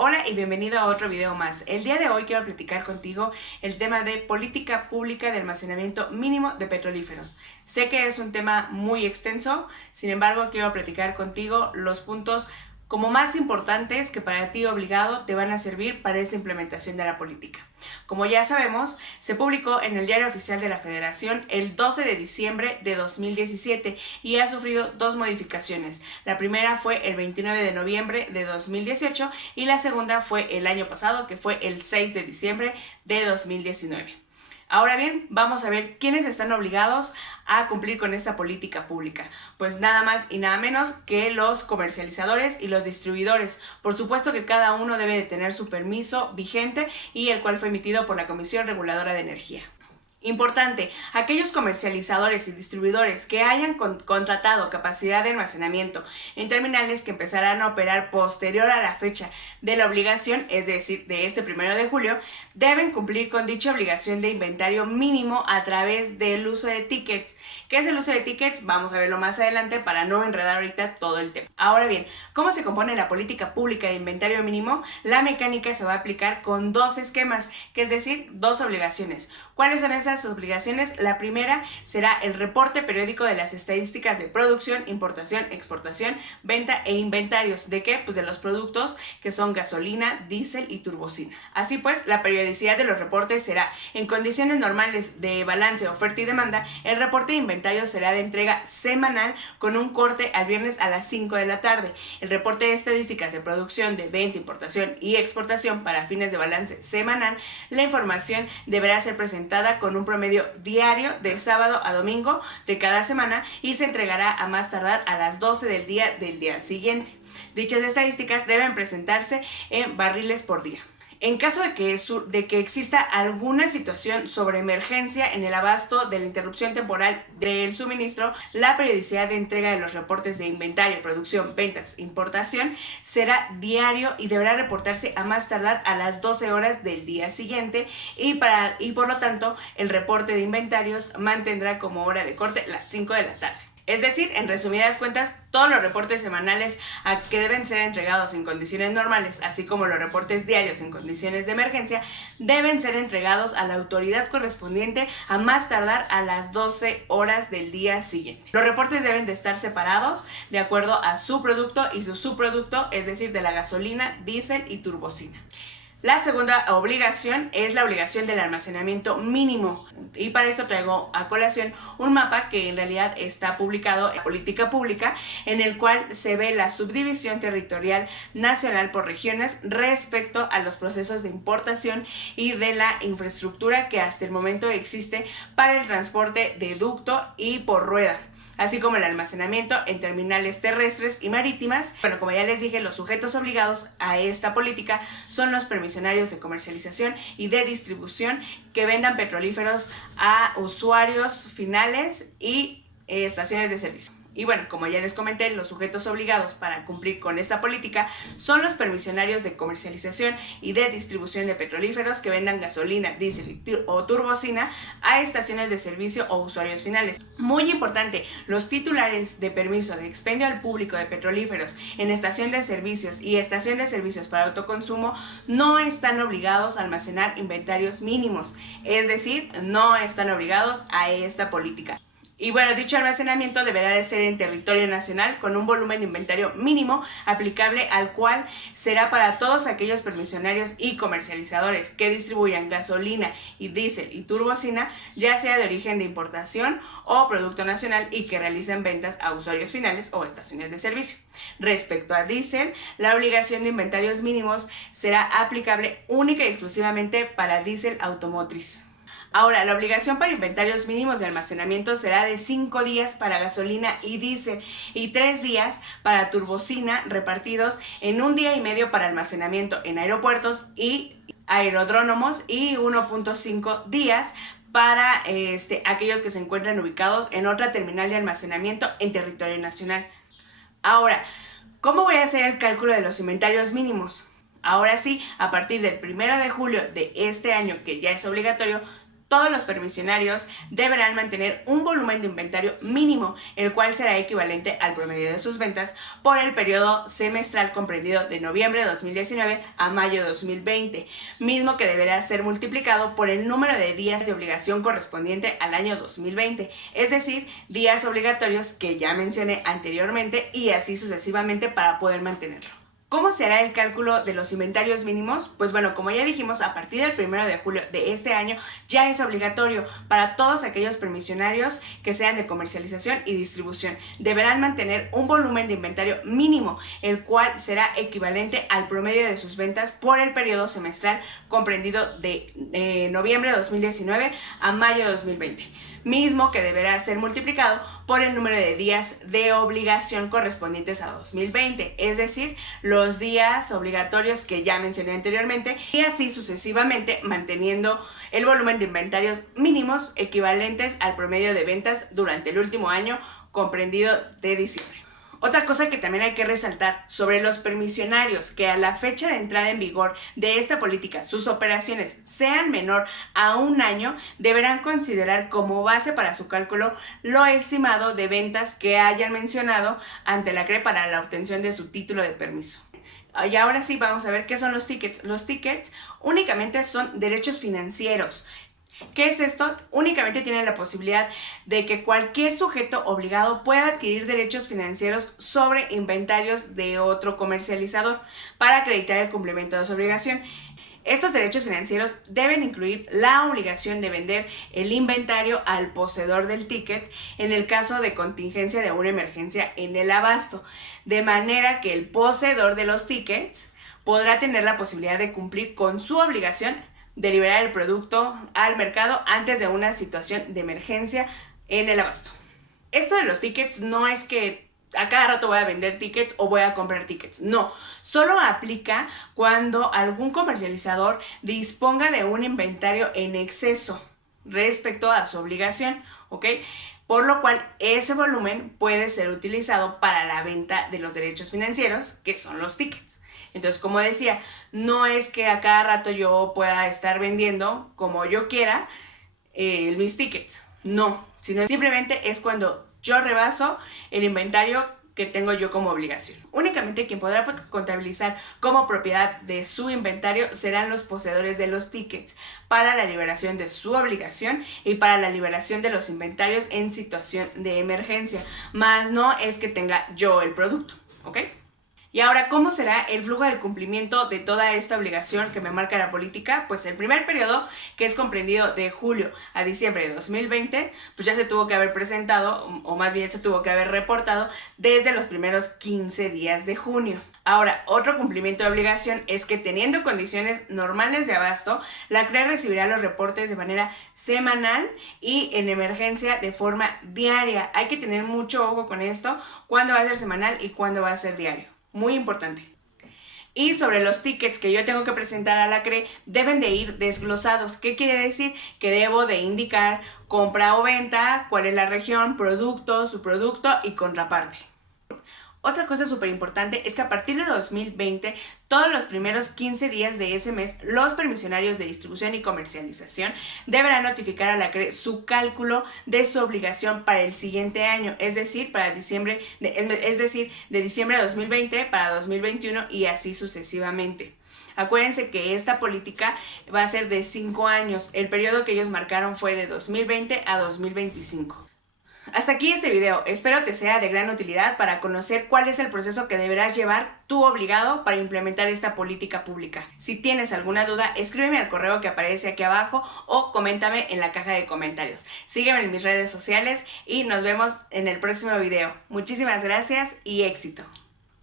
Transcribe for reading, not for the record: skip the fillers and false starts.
Hola y bienvenido a otro video más. El día de hoy quiero platicar contigo el tema de política pública de almacenamiento mínimo de petrolíferos. Sé que es un tema muy extenso, sin embargo quiero platicar contigo los puntos como más importantes que para ti obligado te van a servir para esta implementación de la política. Como ya sabemos, se publicó en el Diario Oficial de la Federación el 12 de diciembre de 2017 y ha sufrido dos modificaciones. La primera fue el 29 de noviembre de 2018 y la segunda fue el año pasado, que fue el 6 de diciembre de 2019. Ahora bien, vamos a ver quiénes están obligados a cumplir con esta política pública. Pues nada más y nada menos que los comercializadores y los distribuidores. Por supuesto que cada uno debe de tener su permiso vigente y el cual fue emitido por la Comisión Reguladora de Energía. Importante, aquellos comercializadores y distribuidores que hayan contratado capacidad de almacenamiento en terminales que empezarán a operar posterior a la fecha de la obligación, es decir, de este 1 de julio, deben cumplir con dicha obligación de inventario mínimo a través del uso de tickets. ¿Qué es el uso de tickets? Vamos a verlo más adelante para no enredar ahorita todo el tema. Ahora bien, ¿cómo se compone la política pública de inventario mínimo? La mecánica se va a aplicar con dos esquemas, que es decir, dos obligaciones. ¿Cuáles son esas obligaciones? La primera será el reporte periódico de las estadísticas de producción, importación, exportación, venta e inventarios. ¿De qué? Pues de los productos que son gasolina, diésel y turbocina. Así pues, la periodicidad de los reportes será: en condiciones normales de balance, oferta y demanda, el reporte de inventarios será de entrega semanal con un corte al viernes a las 5 de la tarde. El reporte de estadísticas de producción, de venta, importación y exportación para fines de balance semanal, la información deberá ser presentada con un promedio diario de sábado a domingo de cada semana y se entregará a más tardar a las 12 del día siguiente. Dichas estadísticas deben presentarse en barriles por día. En caso de que exista alguna situación sobre emergencia en el abasto de la interrupción temporal del suministro, la periodicidad de entrega de los reportes de inventario, producción, ventas, importación será diario y deberá reportarse a más tardar a las 12 horas del día siguiente y por lo tanto el reporte de inventarios mantendrá como hora de corte las 5 de la tarde. Es decir, en resumidas cuentas, todos los reportes semanales que deben ser entregados en condiciones normales, así como los reportes diarios en condiciones de emergencia, deben ser entregados a la autoridad correspondiente a más tardar a las 12 horas del día siguiente. Los reportes deben de estar separados de acuerdo a su producto y su subproducto, es decir, de la gasolina, diésel y turbocina. La segunda obligación es la obligación del almacenamiento mínimo y para esto traigo a colación un mapa que en realidad está publicado en Política Pública, en el cual se ve la subdivisión territorial nacional por regiones respecto a los procesos de importación y de la infraestructura que hasta el momento existe para el transporte de ducto y por rueda, así como el almacenamiento en terminales terrestres y marítimas. Bueno, como ya les dije, los sujetos obligados a esta política son los permisionarios de comercialización y de distribución que vendan petrolíferos a usuarios finales y estaciones de servicio. Y bueno, como ya les comenté, los sujetos obligados para cumplir con esta política son los permisionarios de comercialización y de distribución de petrolíferos que vendan gasolina, diésel o turbocina a estaciones de servicio o usuarios finales. Muy importante, los titulares de permiso de expendio al público de petrolíferos en estación de servicios y estación de servicios para autoconsumo no están obligados a almacenar inventarios mínimos, es decir, no están obligados a esta política. Y bueno, dicho almacenamiento deberá de ser en territorio nacional con un volumen de inventario mínimo aplicable al cual será para todos aquellos permisionarios y comercializadores que distribuyan gasolina y diésel y turbocina, ya sea de origen de importación o producto nacional y que realicen ventas a usuarios finales o estaciones de servicio. Respecto a diésel, la obligación de inventarios mínimos será aplicable única y exclusivamente para diésel automotriz. Ahora, la obligación para inventarios mínimos de almacenamiento será de 5 días para gasolina y diésel y 3 días para turbocina, repartidos en 1 día y medio para almacenamiento en aeropuertos y aeródromos y 1.5 días para aquellos que se encuentran ubicados en otra terminal de almacenamiento en territorio nacional. Ahora, ¿cómo voy a hacer el cálculo de los inventarios mínimos? Ahora sí, a partir del 1 de julio de este año, que ya es obligatorio, Todos los permisionarios deberán mantener un volumen de inventario mínimo, el cual será equivalente al promedio de sus ventas por el periodo semestral comprendido de noviembre de 2019 a mayo de 2020, mismo que deberá ser multiplicado por el número de días de obligación correspondiente al año 2020, es decir, días obligatorios que ya mencioné anteriormente y así sucesivamente para poder mantenerlo. ¿Cómo se hará el cálculo de los inventarios mínimos? Pues bueno, como ya dijimos, a partir del 1 de julio de este año ya es obligatorio para todos aquellos permisionarios que sean de comercialización y distribución. Deberán mantener un volumen de inventario mínimo, el cual será equivalente al promedio de sus ventas por el periodo semestral comprendido de noviembre de 2019 a mayo de 2020. Mismo que deberá ser multiplicado por el número de días de obligación correspondientes a 2020, es decir, los días obligatorios que ya mencioné anteriormente, y así sucesivamente manteniendo el volumen de inventarios mínimos equivalentes al promedio de ventas durante el último año comprendido de diciembre. Otra cosa que también hay que resaltar sobre los permisionarios que a la fecha de entrada en vigor de esta política sus operaciones sean menor a un año, deberán considerar como base para su cálculo lo estimado de ventas que hayan mencionado ante la CRE para la obtención de su título de permiso. Y ahora sí vamos a ver qué son los tickets. Los tickets únicamente son derechos financieros. ¿Qué es esto? Únicamente tienen la posibilidad de que cualquier sujeto obligado pueda adquirir derechos financieros sobre inventarios de otro comercializador para acreditar el cumplimiento de su obligación. Estos derechos financieros deben incluir la obligación de vender el inventario al poseedor del ticket en el caso de contingencia de una emergencia en el abasto, de manera que el poseedor de los tickets podrá tener la posibilidad de cumplir con su obligación de liberar el producto al mercado antes de una situación de emergencia en el abasto. Esto de los tickets no es que a cada rato voy a vender tickets o voy a comprar tickets. No, solo aplica cuando algún comercializador disponga de un inventario en exceso respecto a su obligación, ¿ok? Por lo cual ese volumen puede ser utilizado para la venta de los derechos financieros, que son los tickets. Entonces, como decía, no es que a cada rato yo pueda estar vendiendo como yo quiera mis tickets, no, sino simplemente es cuando yo rebaso el inventario que tengo yo como obligación. Únicamente quien podrá contabilizar como propiedad de su inventario serán los poseedores de los tickets para la liberación de su obligación y para la liberación de los inventarios en situación de emergencia, más no es que tenga yo el producto, ¿ok? Y ahora, ¿cómo será el flujo del cumplimiento de toda esta obligación que me marca la política? Pues el primer periodo, que es comprendido de julio a diciembre de 2020, pues ya se tuvo que haber presentado, o más bien se tuvo que haber reportado desde los primeros 15 días de junio. Ahora, otro cumplimiento de obligación es que teniendo condiciones normales de abasto, la CRE recibirá los reportes de manera semanal y en emergencia de forma diaria. Hay que tener mucho ojo con esto, cuándo va a ser semanal y cuándo va a ser diario. Muy importante. Y sobre los tickets que yo tengo que presentar a la CRE, deben de ir desglosados. ¿Qué quiere decir? Que debo de indicar compra o venta, cuál es la región, producto, subproducto y contraparte. Otra cosa súper importante es que a partir de 2020, todos los primeros 15 días de ese mes, los permisionarios de distribución y comercialización deberán notificar a la CRE su cálculo de su obligación para el siguiente año, es decir, de diciembre de 2020 para 2021 y así sucesivamente. Acuérdense que esta política va a ser de 5 años. El periodo que ellos marcaron fue de 2020 a 2025. Hasta aquí este video, espero te sea de gran utilidad para conocer cuál es el proceso que deberás llevar tú obligado para implementar esta política pública. Si tienes alguna duda, escríbeme al correo que aparece aquí abajo o coméntame en la caja de comentarios. Sígueme en mis redes sociales y nos vemos en el próximo video. Muchísimas gracias y éxito.